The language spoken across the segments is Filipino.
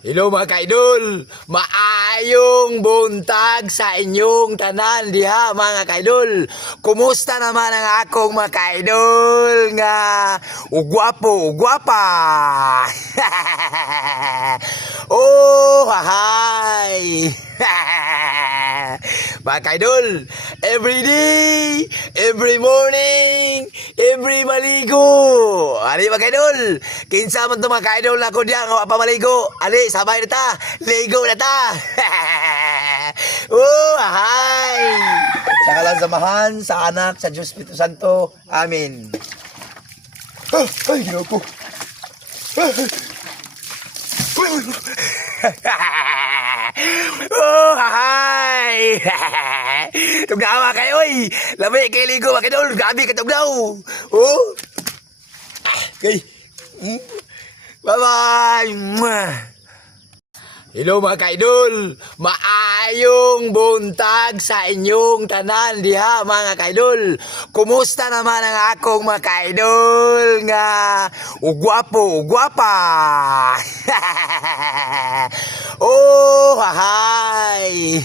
Hello mga kaidol, maayong buntag sa inyong tanan diha mga kaidol. Kumusta naman ang akong mga kaidol nga ugwapo, ugwapa? Oh, hahay! Mga kaidol, every day, every morning, every maligo. Ali mga kaidol, kinsa man to mga kaidol na ko diya nga pa maligo. Ali, sabay na ta, ligo na ta. Oh, hahay! Sa kalang samahan, sa anak, sa Diyos Espiritu Santo. Amen. Ay, ginawa ko. Oh, hahay! Tugnawa kayo, oy! Lamay kay ligo, mga kaidol. Gabi ka tugnaw. Oh! Okay. Bye-bye! Hello mga kaidol, maayong buntag sa inyong tanan diha mga kaidol. Kumusta naman ang akong mga kaidol nga ugwapo, ugwapa? Oh, hahay!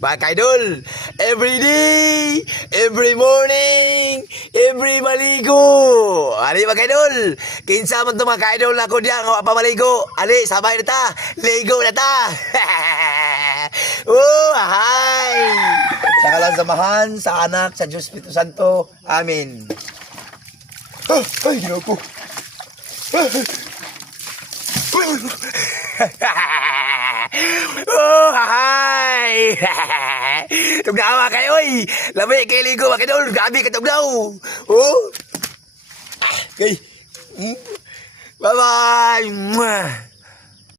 Mga kaidol, every day, every morning, every maligo. Ali mga kaidol, kinsa man to mga kaidol na ko diya nga pa maligo. Ali, sabay na ta, ligo na ta. Oh, hahay! Sa kalang samahan, sa anak, sa Diyos Espiritu Santo. Amen. Ay, ginawa ko. Oh, hahay! Tugnawa kayo, oy! Lamay kay ligo, mga kaidol. Gabi ka tugnaw. Oh! Okay. Bye-bye!